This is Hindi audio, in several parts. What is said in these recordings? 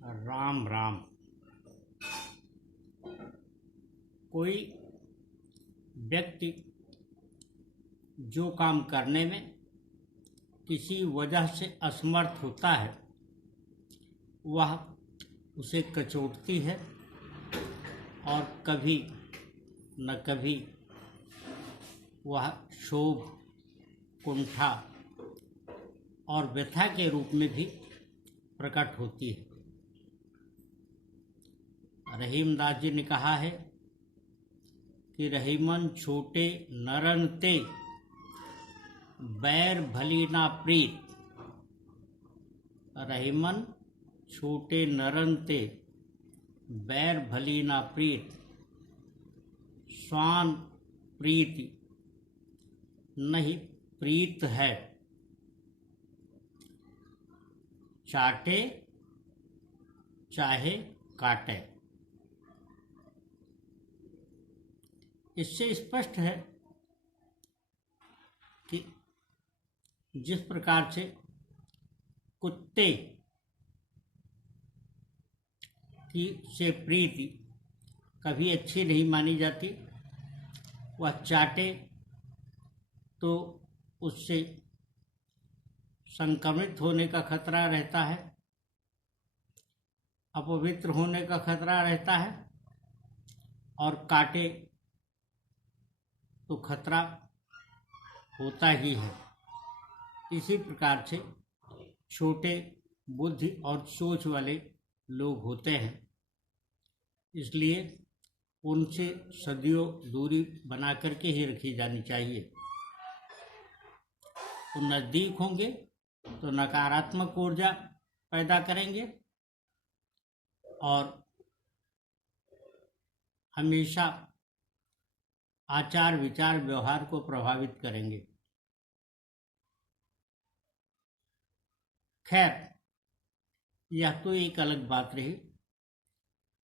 राम राम। कोई व्यक्ति जो काम करने में किसी वजह से असमर्थ होता है वह उसे कचोटती है और कभी न कभी वह क्षोभ, कुंठा और व्यथा के रूप में भी प्रकट होती है। रहीमदास जी ने कहा है कि रहीमन छोटे नरन ते बैर भली ना प्रीत। रहीमन छोटे नरन ते बैर भली ना प्रीत। स्वान प्रीति नहीं प्रीत है। चाटे चाहे काटे। इससे स्पष्ट है कि जिस प्रकार से कुत्ते की से प्रीति कभी अच्छी नहीं मानी जाती, वह चाटे तो उससे संक्रमित होने का खतरा रहता है, अपवित्र होने का खतरा रहता है, और काटे तो खतरा होता ही है। इसी प्रकार से छोटे बुद्धि और सोच वाले लोग होते हैं, इसलिए उनसे सदियों दूरी बना करके ही रखी जानी चाहिए। वो नज़दीक होंगे तो नकारात्मक ऊर्जा पैदा करेंगे और हमेशा आचार विचार व्यवहार को प्रभावित करेंगे। खैर, यह तो एक अलग बात रही,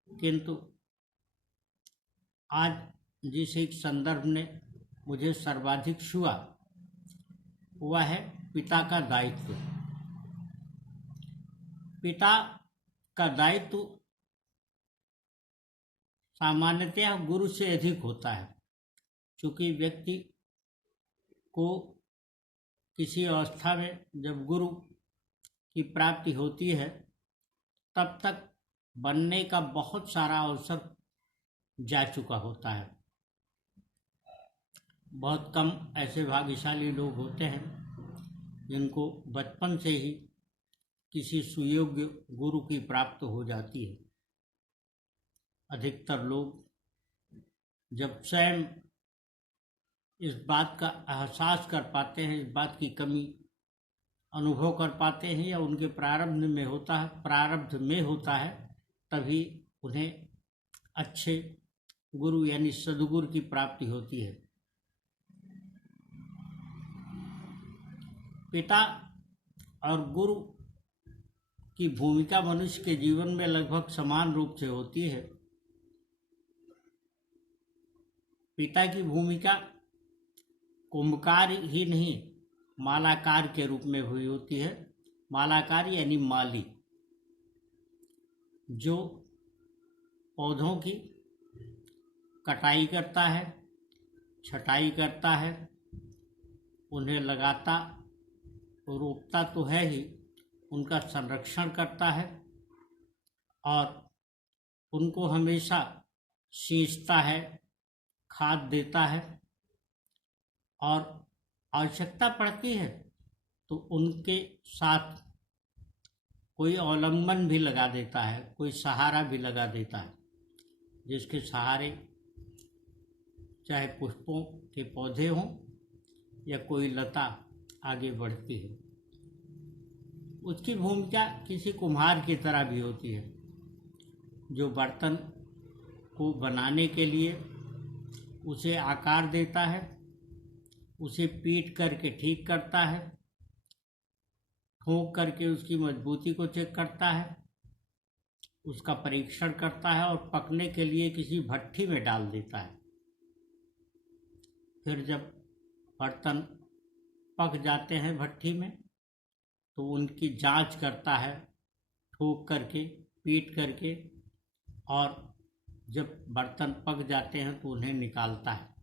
किंतु आज जिस एक संदर्भ ने मुझे सर्वाधिक छुआ वह है पिता का दायित्व। पिता का दायित्व सामान्यतः गुरु से अधिक होता है, क्योंकि व्यक्ति को किसी अवस्था में जब गुरु की प्राप्ति होती है तब तक बनने का बहुत सारा अवसर जा चुका होता है। बहुत कम ऐसे भाग्यशाली लोग होते हैं जिनको बचपन से ही किसी सुयोग्य गुरु की प्राप्ति हो जाती है। अधिकतर लोग जब स्वयं इस बात का एहसास कर पाते हैं, इस बात की कमी अनुभव कर पाते हैं या उनके प्रारब्ध में होता है, तभी उन्हें अच्छे गुरु यानी सद्गुरु की प्राप्ति होती है। पिता और गुरु की भूमिका मनुष्य के जीवन में लगभग समान रूप से होती है। पिता की भूमिका कुंभकार ही नहीं, मालाकार के रूप में हुई होती है। मालाकार यानी माली, जो पौधों की कटाई करता है, छटाई करता है, उन्हें लगाता रोपता तो है ही, उनका संरक्षण करता है और उनको हमेशा सींचता है, खाद देता है, और आवश्यकता पड़ती है तो उनके साथ कोई अवलंबन भी लगा देता है, कोई सहारा भी लगा देता है, जिसके सहारे चाहे पुष्पों के पौधे हों या कोई लता आगे बढ़ती है। उसकी भूमिका किसी कुम्हार की तरह भी होती है, जो बर्तन को बनाने के लिए उसे आकार देता है, उसे पीट करके ठीक करता है, ठोक करके उसकी मजबूती को चेक करता है, उसका परीक्षण करता है और पकने के लिए किसी भट्ठी में डाल देता है। फिर जब बर्तन पक जाते हैं भट्ठी में तो उनकी जांच करता है, ठोक करके पीट करके, और जब बर्तन पक जाते हैं तो उन्हें निकालता है।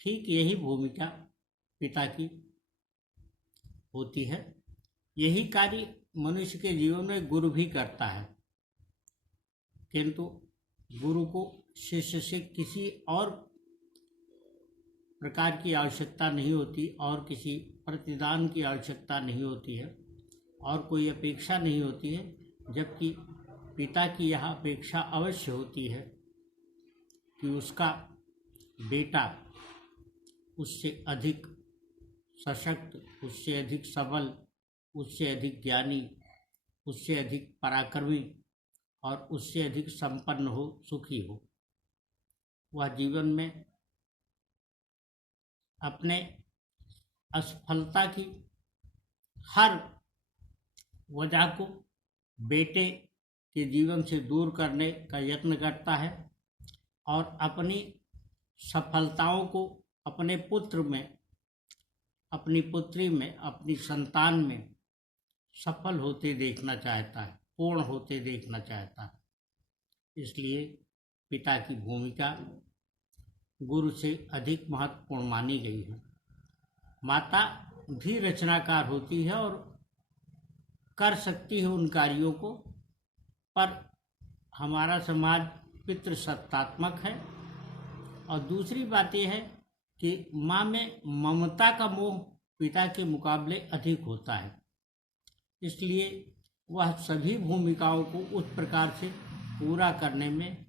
ठीक यही भूमिका पिता की होती है। यही कार्य मनुष्य के जीवन में गुरु भी करता है, किंतु गुरु को शिष्य से किसी और प्रकार की आवश्यकता नहीं होती, और किसी प्रतिदान की आवश्यकता नहीं होती है, और कोई अपेक्षा नहीं होती है। जबकि पिता की यह अपेक्षा अवश्य होती है कि उसका बेटा उससे अधिक सशक्त, उससे अधिक सबल, उससे अधिक ज्ञानी, उससे अधिक पराक्रमी और उससे अधिक संपन्न हो, सुखी हो। वह जीवन में अपने असफलता की हर वजह को बेटे के जीवन से दूर करने का यत्न करता है, और अपनी सफलताओं को अपने पुत्र में, अपनी पुत्री में, अपनी संतान में सफल होते देखना चाहता है, पूर्ण होते देखना चाहता है। इसलिए पिता की भूमिका गुरु से अधिक महत्वपूर्ण मानी गई है। माता भी रचनाकार होती है और कर सकती है उन कार्यों को, पर हमारा समाज पितृसत्तात्मक है। और दूसरी बात यह है कि माँ में ममता का मोह पिता के मुकाबले अधिक होता है, इसलिए वह सभी भूमिकाओं को उस प्रकार से पूरा करने में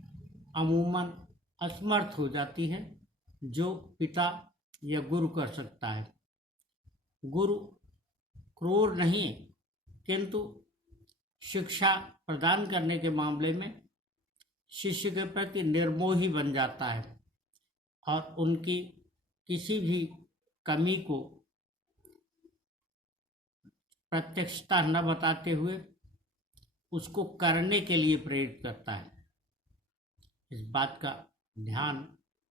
अमूमन असमर्थ हो जाती है जो पिता या गुरु कर सकता है। गुरु क्रूर नहीं, किंतु शिक्षा प्रदान करने के मामले में शिष्य के प्रति निर्मोही बन जाता है, और उनकी किसी भी कमी को प्रत्यक्षता न बताते हुए उसको करने के लिए प्रेरित करता है। इस बात का ध्यान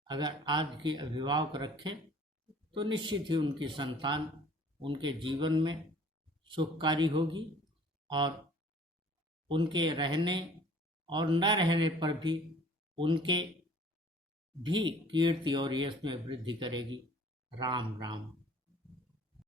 अगर आज के अभिभावक रखें तो निश्चित ही उनकी संतान उनके जीवन में सुखकारी होगी, और उनके रहने और न रहने पर भी उनके भी कीर्ति और यश में वृद्धि करेगी। राम राम।